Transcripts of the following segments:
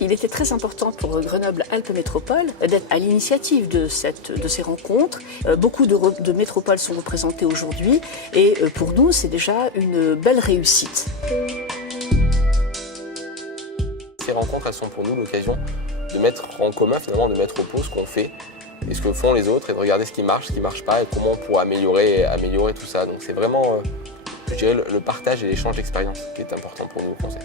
Il était très important pour Grenoble-Alpes Métropole d'être à l'initiative de ces rencontres. Beaucoup de métropoles sont représentées aujourd'hui et pour nous, c'est déjà une belle réussite. Ces rencontres, elles sont pour nous l'occasion de mettre en commun, finalement, de mettre au pot ce qu'on fait et ce que font les autres et de regarder ce qui marche pas et comment on pourrait améliorer tout ça. Donc c'est vraiment, je dirais, le partage et l'échange d'expériences qui est important pour nous au conseil.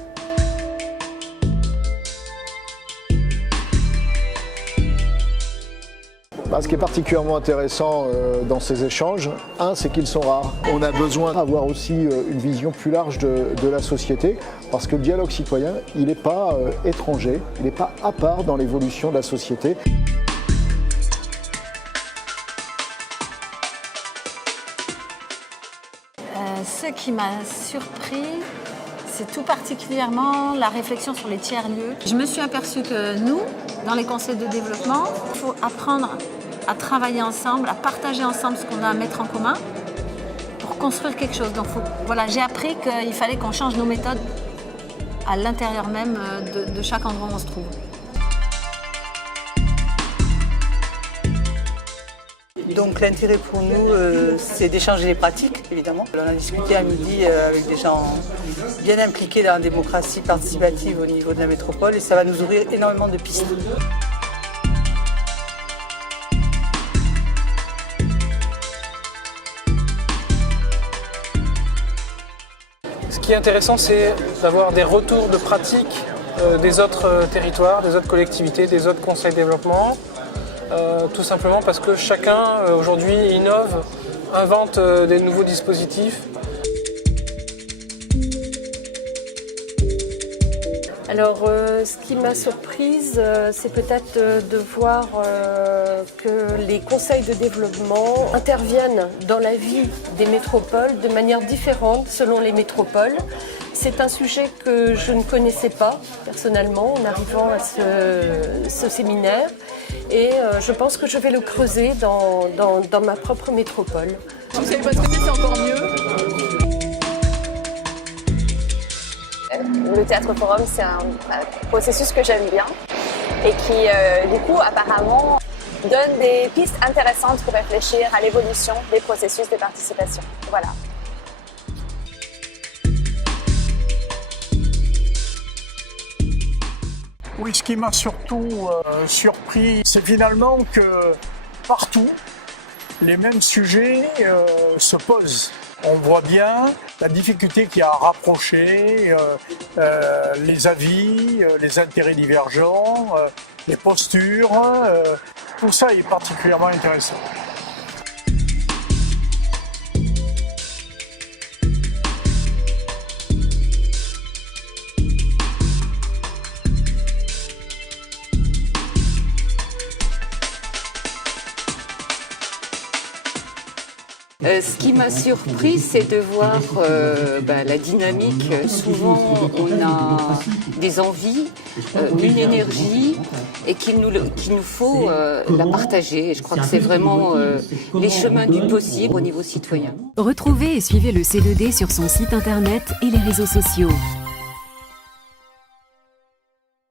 Ce qui est particulièrement intéressant dans ces échanges, c'est qu'ils sont rares. On a besoin d'avoir aussi une vision plus large de la société, parce que le dialogue citoyen, il n'est pas étranger, il n'est pas à part dans l'évolution de la société. Ce qui m'a surpris, c'est tout particulièrement la réflexion sur les tiers-lieux. Je me suis aperçue que nous, dans les conseils de développement, il faut apprendre à travailler ensemble, à partager ensemble ce qu'on a à mettre en commun pour construire quelque chose. Donc voilà, j'ai appris qu'il fallait qu'on change nos méthodes à l'intérieur même de chaque endroit où on se trouve. Donc l'intérêt pour nous, c'est d'échanger les pratiques, évidemment. On a discuté à midi avec des gens bien impliqués dans la démocratie participative au niveau de la métropole et ça va nous ouvrir énormément de pistes. Ce qui est intéressant, c'est d'avoir des retours de pratique des autres territoires, des autres collectivités, des autres conseils de développement. Tout simplement parce que chacun aujourd'hui innove, invente des nouveaux dispositifs. Alors, ce qui m'a surprise, c'est peut-être de voir que les conseils de développement interviennent dans la vie des métropoles de manière différente selon les métropoles. C'est un sujet que je ne connaissais pas personnellement en arrivant à ce séminaire et je pense que je vais le creuser dans ma propre métropole. Si vous ne savez pas ce que c'est encore mieux. Le Théâtre Forum, c'est un processus que j'aime bien et qui, du coup, apparemment, donne des pistes intéressantes pour réfléchir à l'évolution des processus de participation. Voilà. Oui, ce qui m'a surtout surpris, c'est finalement que partout, les mêmes sujets se posent. On voit bien la difficulté qu'il y a à rapprocher les avis, les intérêts divergents, les postures. Tout ça est particulièrement intéressant. Ce qui m'a surpris, c'est de voir la dynamique. Souvent, on a des envies, une énergie, et qu'il nous faut la partager. Et je crois que c'est vraiment les chemins du possible au niveau citoyen. Retrouvez et suivez le C2D sur son site internet et les réseaux sociaux.